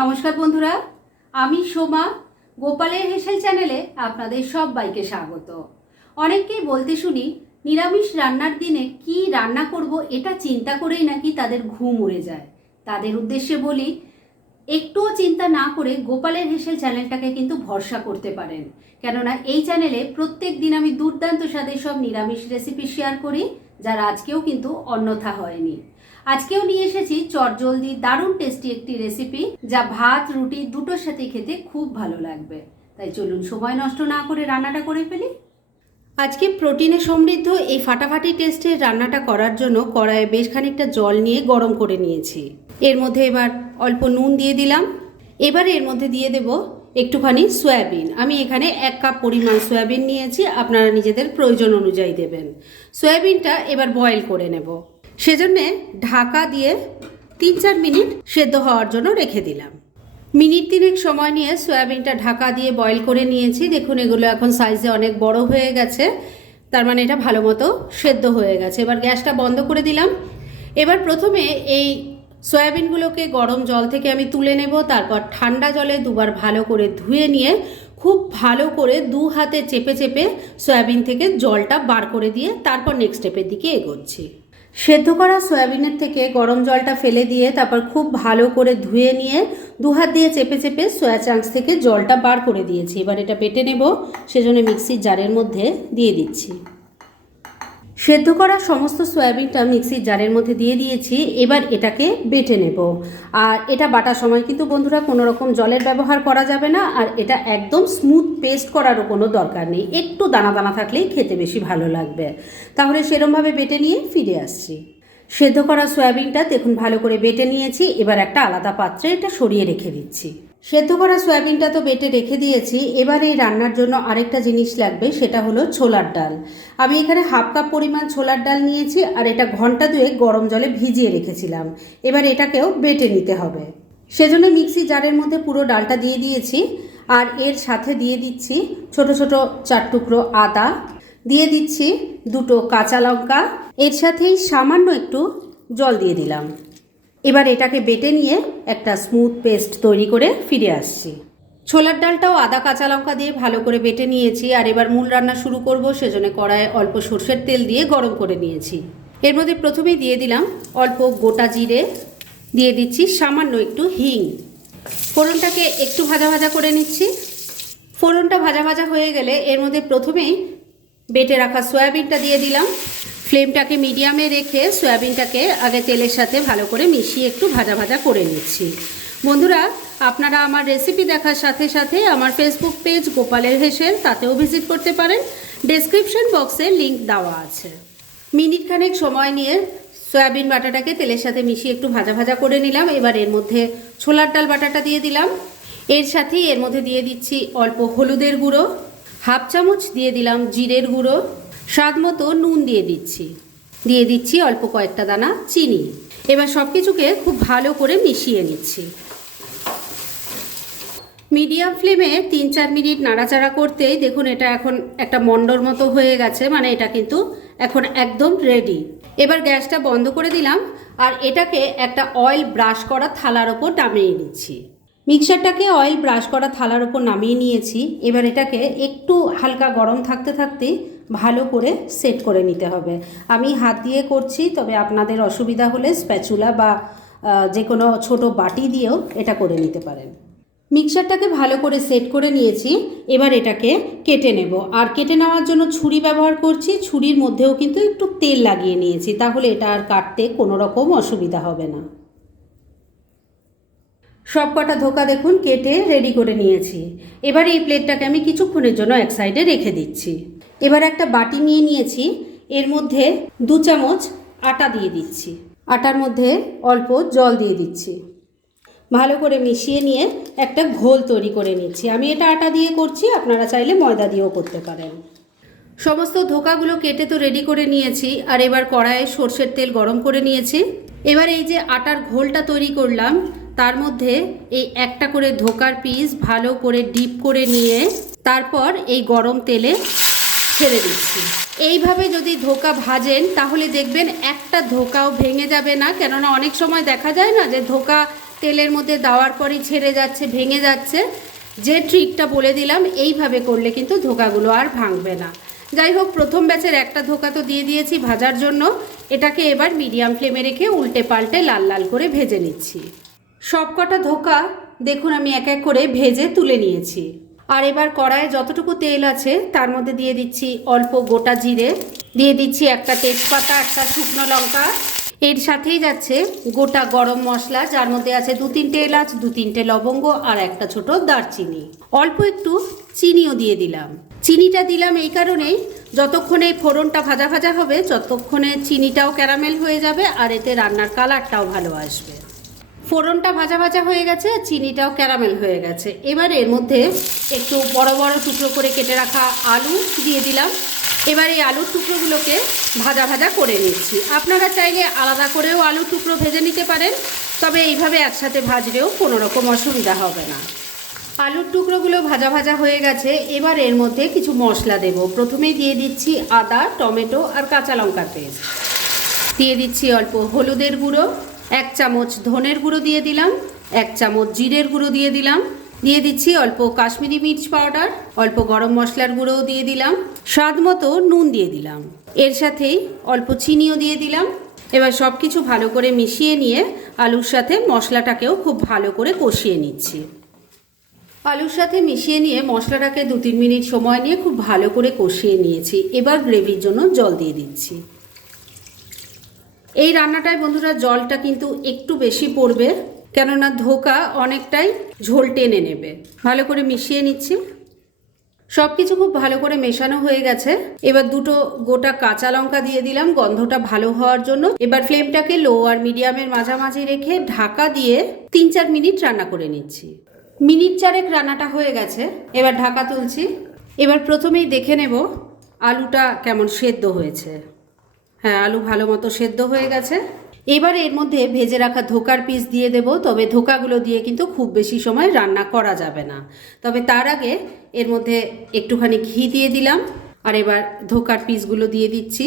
নমস্কার বন্ধুরা, আমি সোমা। গোপালের হেসেল চ্যানেলে আপনাদের সবাইকে স্বাগত। অনেককেই বলতে শুনি নিরামিষ রান্নার দিনে কি রান্না করব এটা চিন্তা করেই নাকি তাদের ঘুম উড়ে যায়। তাদের উদ্দেশ্যে বলি, একটুও চিন্তা না করে গোপালের হেসেল চ্যানেলটাকে কিন্তু ভরসা করতে পারেন। কেননা এই চ্যানেলে প্রত্যেক দিন আমি দুর্দান্ত স্বাদের সব নিরামিষ রেসিপি শেয়ার করি, যার আজকেও কিন্তু অন্যথা হয়নি। আজকেও নিয়ে এসেছি চটজলদি দারুণ টেস্টি একটি রেসিপি, যা ভাত রুটি দুটোর সাথে খেতে খুব ভালো লাগবে। তাই চলুন সময় নষ্ট না করে রান্নাটা করে ফেলি। আজকে প্রোটিনে সমৃদ্ধ এই ফাটাফাটি টেস্টের রান্নাটা করার জন্য কড়াইয়ে বেশ খানিকটা জল নিয়ে গরম করে নিয়েছি। এর মধ্যে এবার অল্প নুন দিয়ে দিলাম। এবার এর মধ্যে দিয়ে দেব একটুখানি সয়াবিন। আমি এখানে 1 কাপ পরিমাণ সয়াবিন নিয়েছি, আপনারা নিজেদের প্রয়োজন অনুযায়ী দেবেন। সয়াবিনটা এবার বয়েল করে নেব, সেজন্যে ঢাকা দিয়ে 3-4 মিনিট সেদ্ধ হওয়ার জন্য রেখে দিলাম। মিনিট 3 সময় নিয়ে সয়াবিনটা ঢাকা দিয়ে বয়েল করে নিয়েছি। দেখুন এগুলো এখন সাইজে অনেক বড় হয়ে গেছে, তার মানে এটা ভালো মতো সেদ্ধ হয়ে গেছে। এবার গ্যাসটা বন্ধ করে দিলাম। এবার প্রথমে এই সয়াবিনগুলোকে গরম জল থেকে আমি তুলে নেব, তারপর ঠান্ডা জলে দুবার ভালো করে ধুয়ে নিয়ে খুব ভালো করে 2 হাতে চেপে চেপে সয়াবিন থেকে জলটা বার করে দিয়ে তারপর নেক্সট স্টেপের দিকে এগোচ্ছি। সেদ্ধ করা সয়াবিনের থেকে গরম জলটা ফেলে দিয়ে তারপর খুব ভালো করে ধুয়ে নিয়ে 2 হাত দিয়ে চেপে চেপে সয়া চাংস থেকে জলটা বার করে দিয়েছি। এবার এটা বেটে নেব, সেজন্য মিক্সির জারের মধ্যে দিয়ে দিচ্ছি। সেদ্ধ করা সমস্ত সয়াবিনটা মিক্সির জারের মধ্যে দিয়ে দিয়েছি। এবার এটাকে বেটে নেব। আর এটা বাটার সময় কিন্তু বন্ধুরা কোনো রকম জলের ব্যবহার করা যাবে না, আর এটা একদম স্মুথ পেস্ট করারও কোনো দরকার নেই। একটু দানা দানা থাকলেই খেতে বেশি ভালো লাগবে। তাহলে সেরমভাবে বেটে নিয়ে ফিরে আসছি। সেদ্ধ করা সয়াবিনটা দেখুন ভালো করে বেটে নিয়েছি। এবার একটা আলাদা পাত্রে এটা সরিয়ে রেখে দিচ্ছি। সেদ্ধ করা সয়াবিনটা তো বেটে রেখে দিয়েছি। এবার এই রান্নার জন্য আরেকটা জিনিস লাগবে, সেটা হলো ছোলার ডাল। আমি এখানে 1/2 কাপ পরিমাণ ছোলার ডাল নিয়েছি, আর এটা ঘন্টা 2 গরম জলে ভিজিয়ে রেখেছিলাম। এবার এটাকেও বেটে নিতে হবে, সেজন্য মিক্সি জারের মধ্যে পুরো ডালটা দিয়ে দিয়েছি। আর এর সাথে দিয়ে দিচ্ছি ছোট ছোট 4 টুকরো আদা, দিয়ে দিচ্ছি 2টো কাঁচা লঙ্কা, এর সাথেই সামান্য একটু জল দিয়ে দিলাম। এবার এটাকে বেটে নিয়ে একটা স্মুথ পেস্ট তৈরি করে ফিরে আসছি। ছোলার ডালটাও আদা কাঁচা লঙ্কা দিয়ে ভালো করে বেটে নিয়েছি। আর এবার মূল রান্না শুরু করব, সেজন্য কড়াইয়ে অল্প সরষের তেল দিয়ে গরম করে নিয়েছি। এর মধ্যে প্রথমেই দিয়ে দিলাম অল্প গোটা জিরে, দিয়ে দিচ্ছি সামান্য একটু হিং। ফোড়নটাকে একটু ভাজা ভাজা করে নিচ্ছি। ফোড়নটা ভাজা ভাজা হয়ে গেলে এর মধ্যে প্রথমেই বেটে রাখা সয়াবিনটা দিয়ে দিলাম। ফ্লেমটাকে মিডিয়ামে রেখে সয়াবিনটাকে আগে তেলের সাথে ভালো করে মিশিয়ে একটু ভাজা ভাজা করে নিচ্ছি। বন্ধুরা, আপনারা আমার রেসিপি দেখার সাথে সাথে আমার ফেসবুক পেজ গোপালের হেসেল, তাতেও ভিজিট করতে পারেন। ডেসক্রিপশন বক্সে লিংক দেওয়া আছে। মিনিট খানেক সময় নিয়ে সয়াবিন বাটাটাকে তেলের সাথে মিশিয়ে একটু ভাজা ভাজা করে নিলাম। এবার এর মধ্যে ছোলার ডাল বাটাটা দিয়ে দিলাম। এর সাথেই এর মধ্যে দিয়ে দিচ্ছি অল্প হলুদের গুঁড়ো, 1/2 চামচ দিয়ে দিলাম জিরের গুঁড়ো, স্বাদ মতো নুন দিয়ে দিচ্ছি অল্প কয়েকটা দানা চিনি। এবার সব কিছুকে খুব ভালো করে মিশিয়ে নিচ্ছি। মিডিয়াম ফ্লেমে 3-4 মিনিট নাড়াচাড়া করতেই দেখুন এটা এখন একটা মন্ডর মতো হয়ে গেছে, মানে এটা কিন্তু এখন একদম রেডি। এবার গ্যাসটা বন্ধ করে দিলাম, আর এটাকে একটা অয়েল ব্রাশ করা থালার ওপর নামিয়ে নিচ্ছি। মিক্সারটাকে অয়েল ব্রাশ করা থালার ওপর নামিয়ে নিয়েছি। এবার এটাকে একটু হালকা গরম থাকতে থাকতে ভালো করে সেট করে নিতে হবে। আমি হাত দিয়ে করছি, তবে আপনাদের অসুবিধা হলে স্প্যাচুলা বা যে কোনো ছোটো বাটি দিয়েও এটা করে নিতে পারেন। মিক্সারটাকে ভালো করে সেট করে নিয়েছি। এবার এটাকে কেটে নেব, আর কেটে নেওয়ার জন্য ছুরি ব্যবহার করছি। ছুরির মধ্যেও কিন্তু একটু তেল লাগিয়ে নিয়েছি, তাহলে এটা আর কাটতে কোনো রকম অসুবিধা হবে না। সব কটা ধোকা দেখুন কেটে রেডি করে নিয়েছি। এবার এই প্লেটটাকে আমি কিছুক্ষণের জন্য এক সাইডে রেখে দিচ্ছি। এবার একটা বাটি নিয়ে নিয়েছি, এর মধ্যে 2 চামচ আটা দিয়ে দিচ্ছি। আটার মধ্যে অল্প জল দিয়ে দিচ্ছি। ভালো করে মিশিয়ে নিয়ে একটা ঘোল তৈরি করে নিচ্ছি। আমি এটা আটা দিয়ে করছি, আপনারা চাইলে ময়দা দিয়েও করতে পারেন। সমস্ত ধোকাগুলো কেটে তো রেডি করে নিয়েছি। আর এবার কড়াইয়ে সরষের তেল গরম করে নিয়েছি। এবার এই যে আটার ঘোলটা তৈরি করলাম, তার মধ্যে এই একটা করে ধোকার পিস ভালো করে ডিপ করে নিয়ে তারপর এই গরম তেলে ছেড়ে দিচ্ছি। এইভাবে যদি ধোকা ভাজেন তাহলে দেখবেন একটা ধোকাও ভেঙে যাবে না। কেননা অনেক সময় দেখা যায় না যে ধোকা তেলের মধ্যে দেওয়ার পরই ছেড়ে যাচ্ছে, ভেঙে যাচ্ছে। যে ট্রিকটা বলে দিলাম এইভাবে করলে কিন্তু ধোকাগুলো আর ভাঙবে না। যাই হোক, প্রথম ব্যাচের একটা ধোকা তো দিয়ে দিয়েছি ভাজার জন্য। এটাকে এবার মিডিয়াম ফ্লেমে রেখে উল্টে পাল্টে লাল লাল করে ভেজে নিচ্ছি। সব কটা ধোকা দেখুন আমি এক এক করে ভেজে তুলে নিয়েছি। আর এবার কড়াইয়ে যতটুকু তেল আছে তার মধ্যে দিয়ে দিচ্ছি অল্প গোটা জিরে, দিয়ে দিচ্ছি একটা তেজপাতা, একটা শুকনো লঙ্কা, এর সাথেই যাচ্ছে গোটা গরম মশলা, যার মধ্যে আছে 2-3টে এলাচ, 2-3টে লবঙ্গ আর একটা ছোট দারচিনি। অল্প একটু চিনিও দিয়ে দিলাম। চিনিটা দিলাম এই কারণেই, যতক্ষণে ফোড়নটা ভাজা ভাজা হবে ততক্ষণে চিনিটাও ক্যারামেল হয়ে যাবে আর এতে রান্নার কালারটাও ভালো আসবে। ফোড়নটা ভাজা ভাজা হয়ে গেছে, চিনিটাও ক্যারামেল হয়ে গেছে। এবার এর মধ্যে একটু বড় বড় টুকরো করে কেটে রাখা আলু দিয়ে দিলাম। এবার এই আলুর টুকরোগুলোকে ভাজা ভাজা করে নিচ্ছি। আপনারা চাইলে আলাদা করেও আলুর টুকরো ভেজে নিতে পারেন, তবে এইভাবে একসাথে ভাজলেও কোনো রকম অসুবিধা হবে না। আলুর টুকরোগুলো ভাজা ভাজা হয়ে গেছে। এবার এর মধ্যে কিছু মশলা দেব। প্রথমেই দিয়ে দিচ্ছি আদা, টমেটো আর কাঁচা লঙ্কার পেস্ট, দিয়ে দিচ্ছি অল্প হলুদের গুঁড়ো, 1 চামচ ধনের গুঁড়ো দিয়ে দিলাম, 1 চামচ জিরের গুঁড়ো দিয়ে দিলাম, দিয়ে দিচ্ছি অল্প কাশ্মীরি মির্চ পাউডার, অল্প গরম মশলার গুঁড়োও দিয়ে দিলাম, স্বাদ মতো নুন দিয়ে দিলাম, এর সাথেই অল্প চিনিও দিয়ে দিলাম। এবার সব কিছু ভালো করে মিশিয়ে নিয়ে আলুর সাথে মশলাটাকেও খুব ভালো করে কষিয়ে নিচ্ছি। আলুর সাথে মিশিয়ে নিয়ে মশলাটাকে 2-3 মিনিট সময় নিয়ে খুব ভালো করে কষিয়ে নিয়েছি। এবার গ্রেভির জন্য জল দিয়ে দিচ্ছি। এই রান্নাটায় বন্ধুরা জলটা কিন্তু একটু বেশি পড়বে, কেননা ধোকা অনেকটাই ঝোল টেনে নেবে। ভালো করে মিশিয়ে নিচ্ছি। সব কিছু খুব ভালো করে মেশানো হয়ে গেছে। এবার 2টো গোটা কাঁচা লঙ্কা দিয়ে দিলাম গন্ধটা ভালো হওয়ার জন্য। এবার ফ্লেমটাকে লো আর মিডিয়ামের মাঝামাঝি রেখে ঢাকা দিয়ে 3-4 মিনিট রান্না করে নিচ্ছি। মিনিট 4 রান্নাটা হয়ে গেছে। এবার ঢাকা তুলছি। এবার প্রথমেই দেখে নেব আলুটা কেমন সেদ্ধ হয়েছে। হ্যাঁ, আলু ভালো মতো সেদ্ধ হয়ে গেছে। এবার এর মধ্যে ভেজে রাখা ধোকার পিস দিয়ে দেব। তবে ধোকাগুলো দিয়ে কিন্তু খুব বেশি সময় রান্না করা যাবে না। তবে তার আগে এর মধ্যে একটুখানি ঘি দিয়ে দিলাম। আর এবার ধোকার পিসগুলো দিয়ে দিচ্ছি।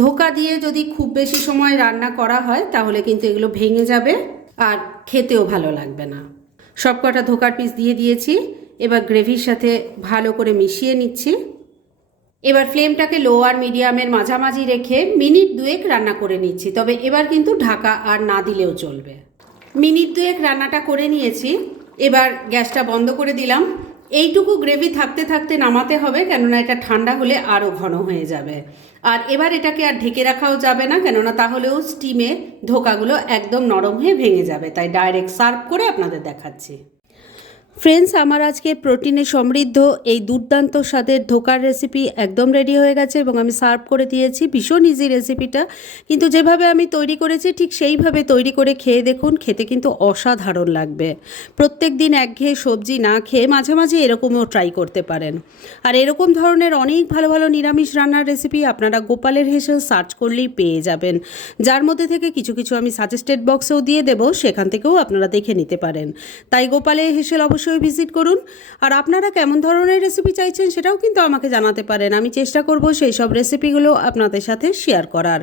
ধোকা দিয়ে যদি খুব বেশি সময় রান্না করা হয় তাহলে কিন্তু এগুলো ভেঙে যাবে আর খেতেও ভালো লাগবে না। সব কটা ধোকার পিস দিয়ে দিয়েছি। এবার গ্রেভির সাথে ভালো করে মিশিয়ে নিচ্ছি। এবার ফ্লেমটাকে লো আর মিডিয়ামের মাঝামাঝি রেখে মিনিট 2 রান্না করে নিচ্ছি। তবে এবার কিন্তু ঢাকা আর না দিলেও চলবে। মিনিট 2 রান্নাটা করে নিয়েছি। এবার গ্যাসটা বন্ধ করে দিলাম। এইটুকু গ্রেভি থাকতে থাকতে নামাতে হবে, কেননা এটা ঠান্ডা হলে আরও ঘন হয়ে যাবে। আর এবার এটাকে আর ঢেকে রাখাও যাবে না, কেননা তাহলেও স্টিমে ধোকাগুলো একদম নরম হয়ে ভেঙে যাবে। তাই ডাইরেক্ট সার্ভ করে আপনাদের দেখাচ্ছি। ফ্রেন্ডস, আমার আজকে প্রোটিনে সমৃদ্ধ এই দুর্দান্ত স্বাদের ধোকার রেসিপি একদম রেডি হয়ে গেছে এবং আমি সার্ভ করে দিয়েছি। ভীষণ ইজি রেসিপিটা, কিন্তু যেভাবে আমি তৈরি করেছি ঠিক সেইভাবে তৈরি করে খেয়ে দেখুন, খেতে কিন্তু অসাধারণ লাগবে। প্রত্যেক দিন একঘেয়ে সবজি না খেয়ে মাঝে মাঝে এরকমও ট্রাই করতে পারেন। আর এরকম ধরনের অনেক ভালো ভালো নিরামিষ রান্নার রেসিপি আপনারা গোপালের হেসেল সার্চ করলেই পেয়ে যাবেন, যার মধ্যে থেকে কিছু কিছু আমি সাজেস্টেড বক্সেও দিয়ে দেবো, সেখান থেকেও আপনারা দেখে নিতে পারেন। তাই গোপালের হেসেল অবশ্যই ভিজিট করুন। আর আপনারা কেমন ধরনের রেসিপি চাইছেন সেটাও কিন্তু আমাকে জানাতে পারেন। আমি চেষ্টা করব সেই সব রেসিপিগুলো আপনাদের সাথে শেয়ার করার।